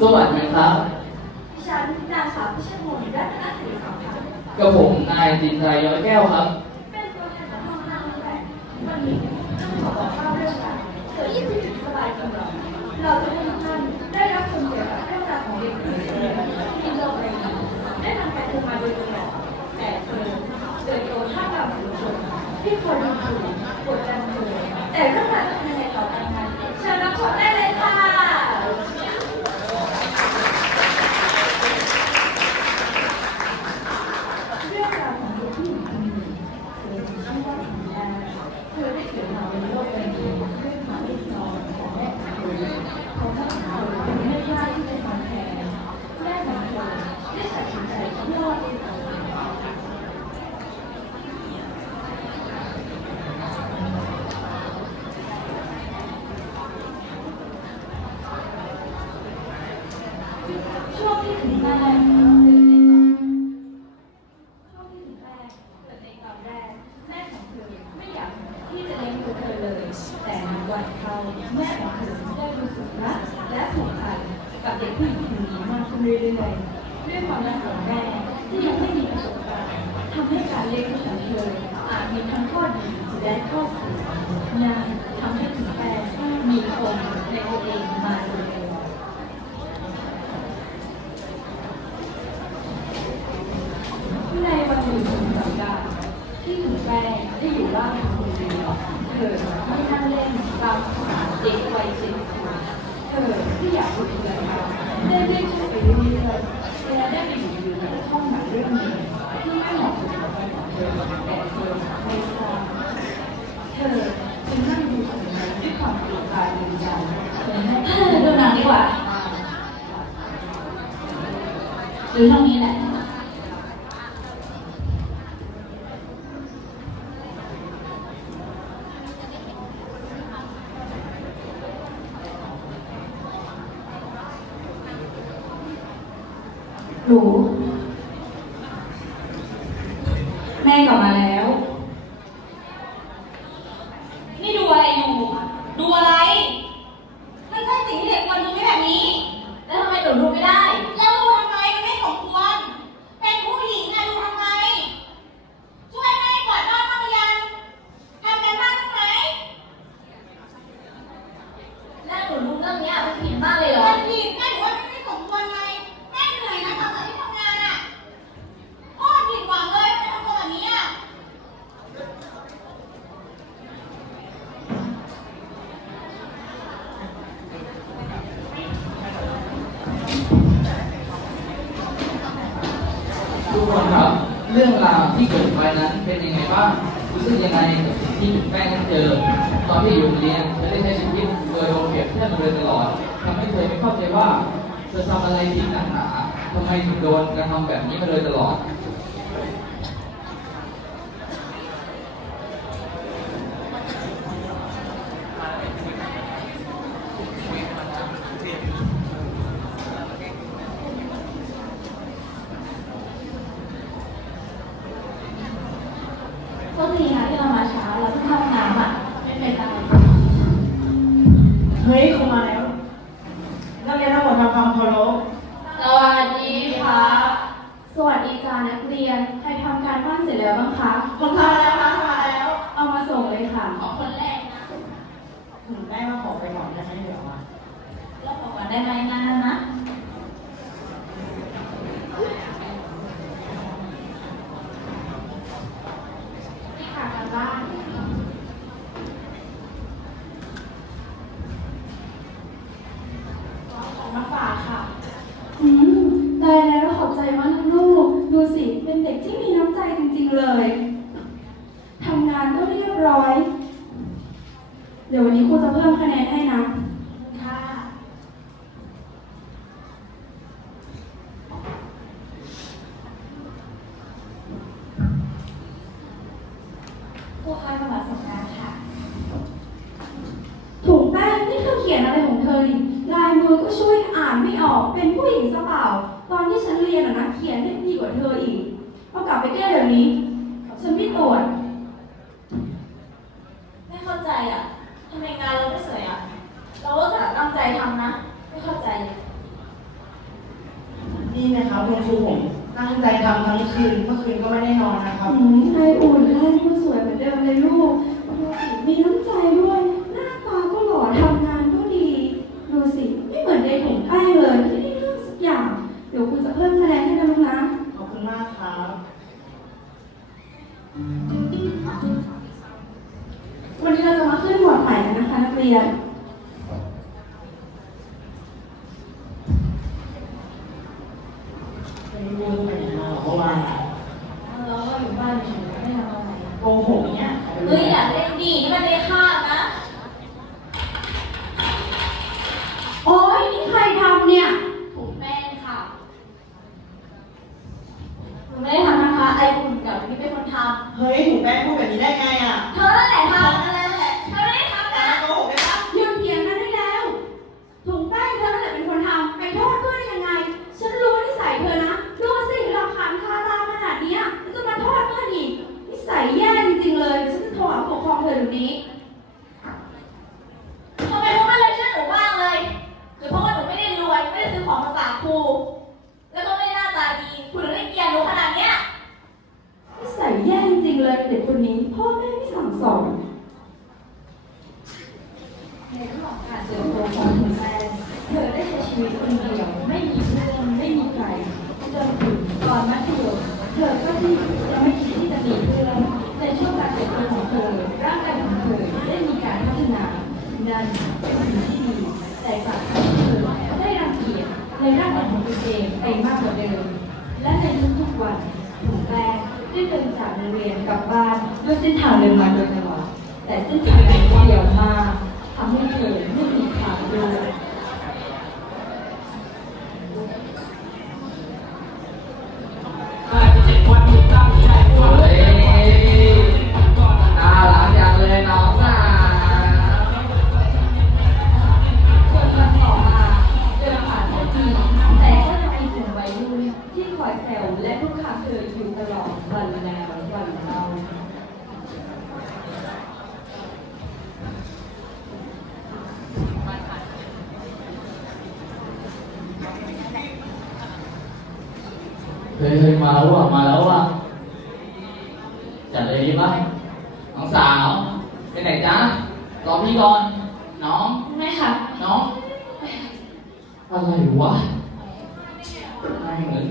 สวัสดีครับ ดิฉันนางสาวพิชมนรัตนศิริสัมพันธ์กับผมนายจินไตรย้อยแก้วครับ เป็นตัวแทนของห้องห้างแรกวันนี้ต้องขอบอกเล่าเรื่องราวเกิดขึ้นสบายจริงเหรอเราจะให้ทุกท่านได้รับชมเกี่ยวกับเรื่องราวของเด็กคนหนึ่งที่โลกใบนี้ได้นำไปถูกมาโดยตลอดแต่เธอเติบโตท่ามกลางฝูงชนที่คนดูถูกกดดันเธอแต่เรื่องราวจะเป็นยังไงต่อไปนั้นเชิญรับชมได้เลยค่ะ เรื่องราวของเด็กผู้หญิงคนหนึ่งเธอมีชื่อว่าหญิงแอนเธอได้เกิดมาบนโลกใบนี้ด้วยความไม่ยอมของแม่ของเธอเพราะแม่ของเธอไม่กล้าที่จะทำแทนแม่ของเธอได้ตัดสินใจคลอดลูกออกมาช่วงที่ถึงแม่เกิดในตอน ช่วงที่ถึงแรกเกิดในตอนแรก แม่ของเธอไม่อยากที่จะเลี้ยงดูเธอเลย แต่วันเขาแม่ของเธอได้รู้สึกรักและผูกพันกับเด็กผู้หญิงคนนี้มากขึ้นเรื่อยๆด้วยความรักของแม่ที่ยังไม่มีประสบการณ์ทำให้การเลี้ยงดูของเธออาจมีทั้งข้อดีและข้อเสียนานทำให้ถึงแม่มีคมในตัวเองมาโดยตลอด ในวันหนึ่งสุดสัปดาห์ที่ถึงแม่ได้อยู่บ้านคนเดียวเธอไม่นั่งเล่นตามภาษาเด็กวัยเจ็ดขวบเธอที่อยากรู้เรื่องราวได้เล่นเข้าไปเรื่อยๆและได้ไปอยู่อยู่ในช่องหนังเรื่องหนึ่งที่ไม่เหมาะสมกับวัยของเธอแต่เธอไม่ทราบเธอจึงนั่งดูสิ่งนั้นด้วยความตื่นตาตื่นใจเธอไม่ เออดูหนังดีกว่า ดูช่องนี้แหละหนูแม่กลับมาแล้ว นี่ดูอะไรอยู่ ดูอะไร ไม่ใช่สิ่งที่เด็กควรดูไม่แบบนี้ แล้วทำไมหนูดูไม่ได้ แล้วดูทำไมมันไม่สมควร เป็นผู้หญิงนะดูทำไม ช่วยแม่กวาดบ้านบ้างหรือยังทำกันบ้านบ้างไหมแล้วหนูดูเรื่องเนี้ยมันผิดมากเลยเหรอมันผิดแม่หนูว่ามันไม่สมควรไง แม่เหนื่อยนะทำแต่ที่ทำงานอะโคตรผิดหวังเลยทำไมทำตัวแบบนี้อะ ทุก ครับ เรื่องราวที่เกิดไปนั้นเป็นยังไงบ้างรู้สึกยังไงกับสิ่งที่แป้งนั้นเจอ ตอนที่อยู่โรงเรียนเธอได้ใช้ชีวิตโดยโดนเรียนเพื่อนมาโดยตลอดทำให้เธอไม่เข้าใจว่าเธอทำอะไรผิดหนักหนาทำไมถึงโดนกระทำแบบนี้มาโดยตลอด บ้านเสร็จแล้วบ้างคะผมทำแล้วคะทำมาแล้ว เอามาส่งเลยค่ะ ขอคนแรกนะ ถึงได้มาขอไปก่อนได้ไหมเดี๋ยวอะแล้วขอก่อนได้ไหมนะนะ นี่ค่ะการบ้าน ของมาฝากค่ะ อืมได้แล้วขอบใจมากนะลูก ดูสิ เป็นเด็กที่มีน้ำใจจริงๆเลย ทำงานก็เรีย บร้อย เดี๋ยววันนี้ครูจะเพิ่มคะแนนให้นะค่ะ คุณครูผมตั้งใจทำทั้งคืนเมื่อคืนก็ไม่ได้นอนนะครับ อืมไออุ่นแล่ผู้สวยเหมือนเดิมเลยลูกดูสิมีน้ำ 对呀、啊。 เองไปมากกว่าเดิม และในทุกๆวันถุงแรกได้เดินจากโรงเรียนกลับบ้านด้วยเส้นทางเดินมาโดยตลอดแต่เส้นทางเดียว มาแล้วอะมาแล้วอะจัดเลยดีป่ะน้องสาวไปไหนจ๊ะรอพี่ก่อนน้องไม่ค่ะน้องอะไรวะไม่เหมือน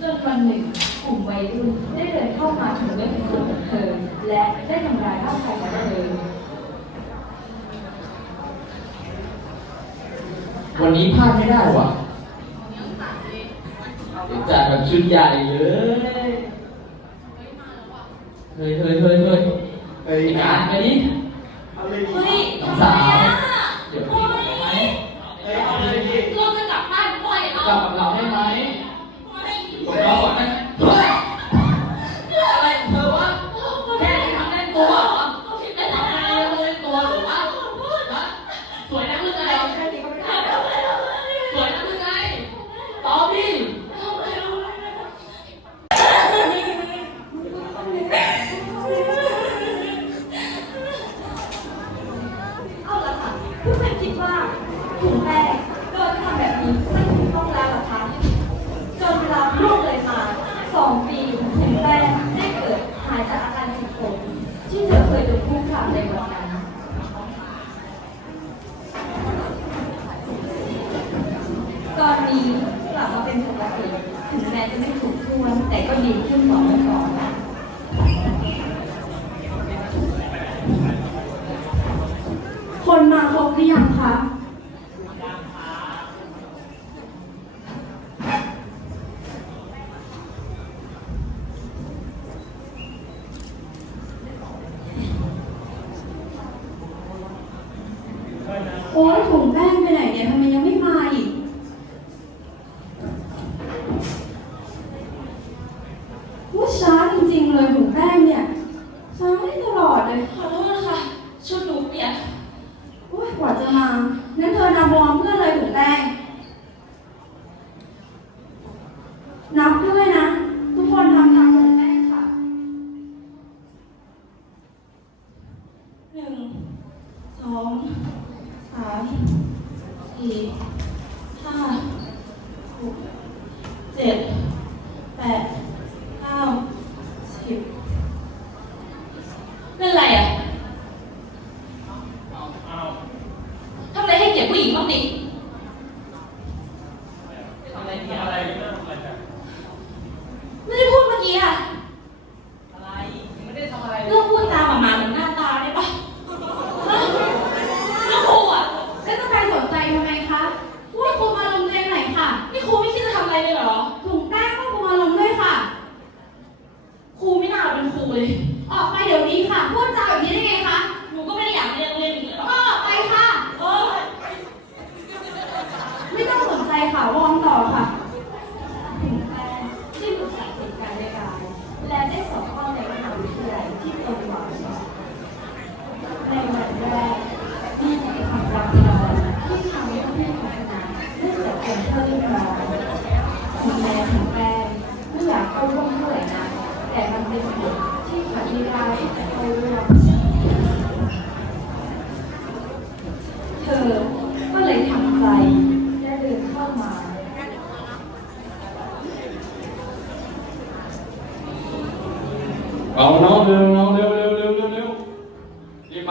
จนวันหนึ่งกลุ่มวัยรุ่นได้เดินเข้ามาถึงเรื่อของเธอ และได้ทำร้ายร่างกายเธอวันนี้พลาดไม่ได้ว่ะ จัดแบบชุดใหญ่เลยเฮ้ยเฮ้ยเฮ้ยเฮ้ยเฮ้ยการไปดิเเฮ้ยทำไ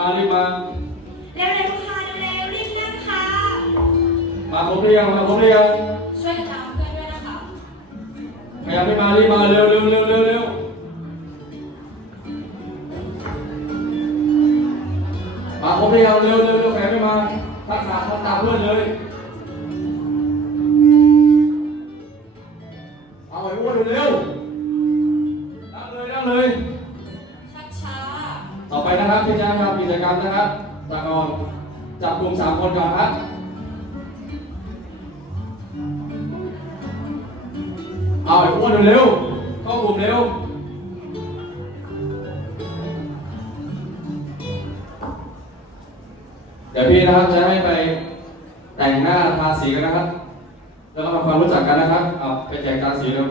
ารีบมา เร็วเร็วค่ะเร็วเร็วรีบนั่งค่ะ มาครบหรือยังมาครบหรือยังช่วยกันตามเพื่อนด้วยนะคะ พยายามไม่มารีบมาเร็วเร็วเร็วเร็วเมาครบหรือยังเร็วเร็วเร็วใครไม่มาทักษาเขาตามเพื่อนเลยเอาไอ้อ้วนเร็วนั่งเลยนั่งเลย ช้าช้าต่อไปนะครับพี่จ้าครับ กิจกรรมนะครับตะกอนจับกลุ่มสามคนก่อนครับเอาไอ้อ้วนเร็วเข้ากลุ่มเร็วเดี๋ยวพี่นะครับจะให้ไปแต่งหน้าทาสีกันนะครับ แล้วก็ทำความรู้จักกันนะครับเอาไปแจกการสีเร็ว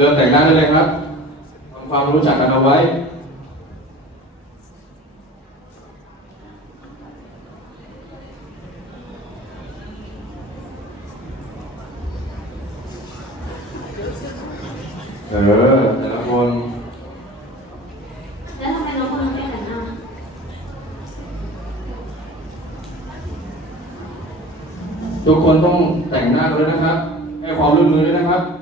เริ่มแต่งหน้าได้เลยครับทำความรู้จักกันเอาไว้เออแต่ละคนแล้วทำไมน้องคนนั้นไม่หันหน้าทุกคนต้องแต่งหน้ากันด้วยนะครับ ให้ความร่วมมือด้วยนะครับ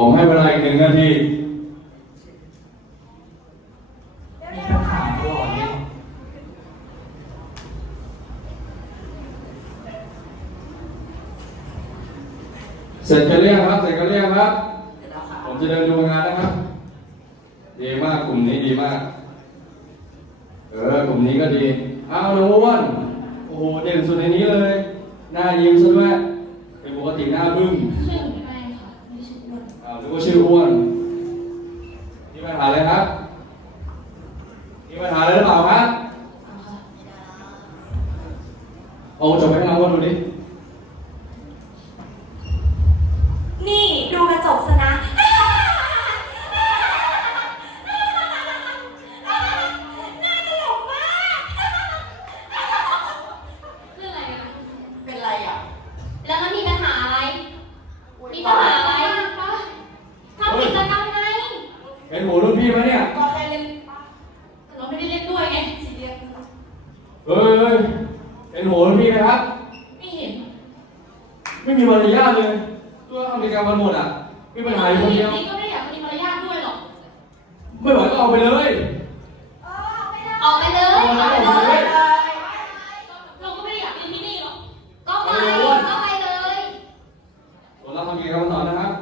ผมให้เวลาอีกหนึ่งนาทีมีปัญหาตลอดเลยเสร็จกันเรียงครับ เสร็จกันเรียงครับ ผมจะเดินดูงานนะครับ ดีมากกลุ่มนี้ดีมาก เออกลุ่มนี้ก็ดี อ้าวน้องอ้วนโอ้โห เด่นสุดในนี้เลย หน้ายิ้มซะด้วยเป็นปกติหน้าบึ้ง เห็นหัวรุ่นพี่ไหมเนี่ย ก็แค่เล่นปะแต่เราไม่ได้เล่นด้วยไงซีเรียสเฮ้ยเฮ้ยเห็นหัวรุ่นพี่ไหมครับ ไม่เห็นไม่มีมารยาทเลย ตัวทำกิจกรรมกันหมดอะ มีปัญหาอยู่คนเดียวนี่ก็ไม่ได้อยากมีมารยาทด้วยหรอก ไม่ไหวก็เอาไปเลย ออกไปเลย เอา ออกไป เอา เล เลย ย เราก็ไม่ได้อยากเป็นที่นี่หรอก ก็ไป เอาเลยอ้วน ก็ไปเลย ส่วนเราทำกิจกรรมกันต่อนะครับ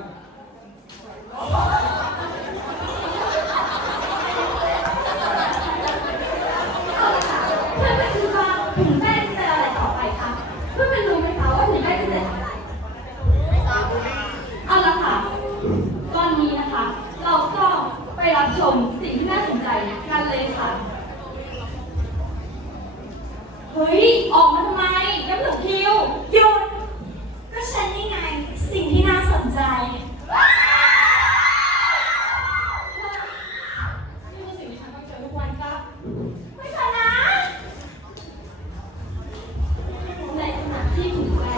เพื่อนเป็นคือว่าถึงแม่จะเป็นอะไรต่อไปคะเพื่อนเป็นรู้ไหมคะว่าถึงแม่จะเป็นอะไรเอาละค่ะ ตอนนี้นะคะ เราก็ไปรับชมสิ่งที่น่าสนใจกันเลยค่ะ เฮ้ย ออกมาทำไมยังไม่ถึงคิว หยุด ก็ฉันนี่ไง สิ่งที่น่าสนใจ นี่คือสิ่งที่ฉันต้องเจอทุกวันครับ ไม่ใช่นะ ในขณะที่ถูกแม่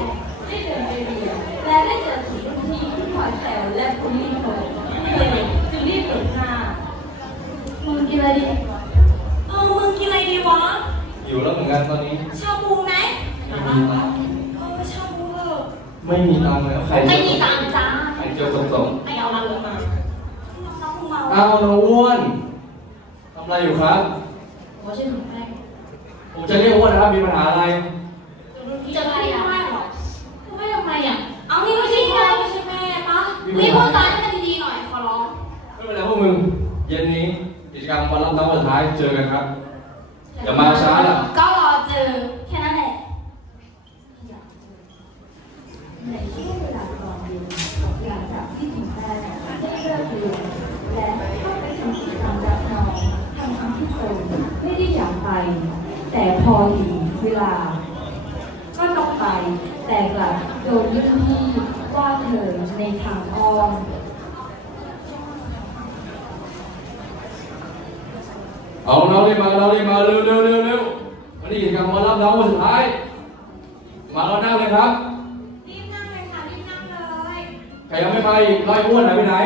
ได้เดินไปเรียนและได้เจอถึงรุ่นพี่ที่คอยแซวและบูลลี่เธอเธอจึงรีบเปิดหน้ามึงกินอะไรดี เออ มึงกินอะไรดีวะ อยู่แล้วเหมือนกันตอนนี้ ชาบูไหม ไม่มีตังค์ เออ ชาบูเถอะ ไม่มีตังค์แล้วใครไม่เจมีอตังค์จ้าใครเจอส่งไม่เอามาเลยมาน้องๆมึงเมาๆอ้าวน้องอ้วนทำอะไรอยู่ครับโอ้ชื่อหนูแม่ผมจะเรียกอ้วนนะครับมีปัญหาอะไร จะอะไรอะไม่ทำไมอะ เอานี่ไม่ใช่แม่ไม่ใช่แม่ปะรีบพูดจาให้มันดีๆหน่อย ขอร้อง ไม่เป็นไรพวกมึง เย็นนี้กิจกรรมวันรับน้องวันสุดท้ายเจอกันครับ อย่ามาช้าล่ะ ก็รอเจอ แค่นั้นแหละ ในช่วงเวลาตอนเย็นหลังจากที่ถึงแม่ได้เลิกเรียนและเข้าไปทำกิจกรรมรับน้องทำคำที่ตนไม่ได้อยากไป แต่พอถึงเวลา ก็ต้องไป แต่กลับโดนรุ่นพี่ว่าเธอในทางอ้อมเอาน้องรีบมาน้องรีบมาเร็วเร็วเร็วเร็ววันนี้กิจกรรมวันรับน้องวันสุดท้าย มาแล้วนั่งเลยครับ ใครยังไม่ไปร้อยอ้วนหนไปไหน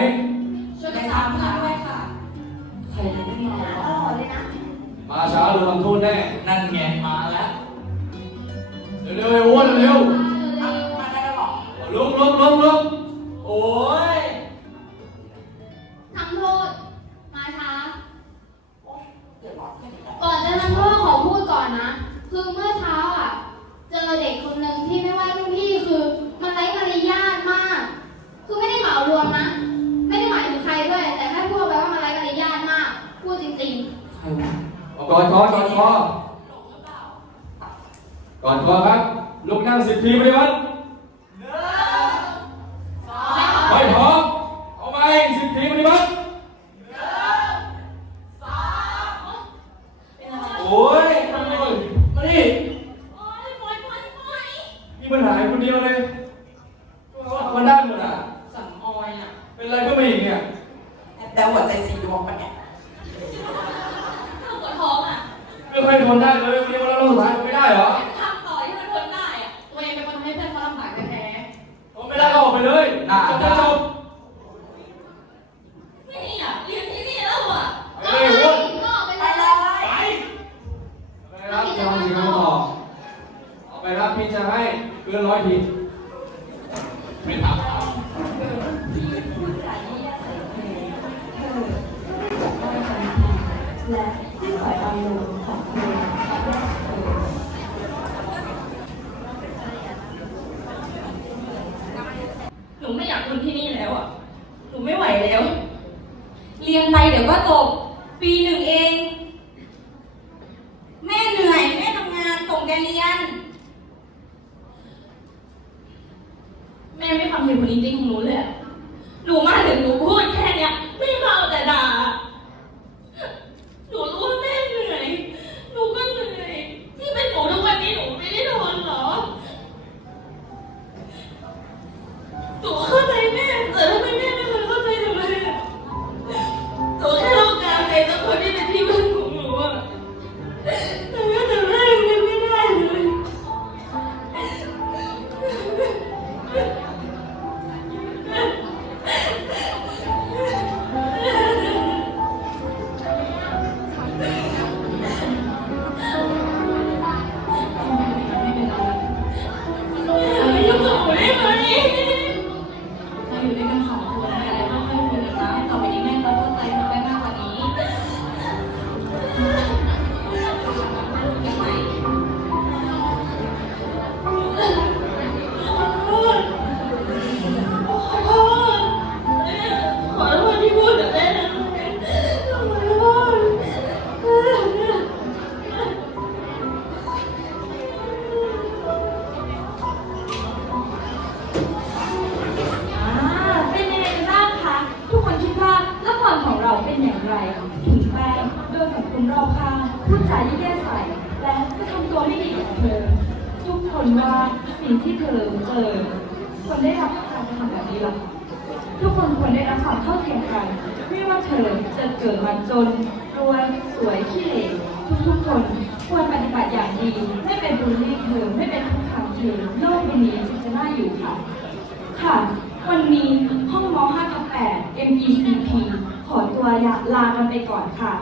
ช่วยไปสามครั้งด้วยค่ะใครยังไม่มีหล่อเลยนะ มาช้าหรือทำโทษแน่ นั่นไงมา เกินร้อยที หนูมาถึงหนูพูดแค่ ควาของเราเป็นอย่างไรถูงแป้งโดยสังคมรอบข้างพูดจาที่แย่ใส่และก็ทำตัวไม่ดีกับเธอ ทุกคนว่าสิ่งที่เธอเจอคนได้รับการกระทำแบบนี้หรอทุกคนควรได้รับความเท่าเทียมกัน ไม่ว่าเธอจะเกิดมาจนรวยสวยขี้เหร่ทุกๆคนควรปฏิบัติอย่างดี ไม่เป็นบูลลี่เธอไม่เป็นทุกขังเธอโลกใบนี้จะน่าอยู่ค่ะ ค่ะ วันนี้ห้องม .5 กับ8 MPCP ขอตัวลากันไปก่อนค่ะ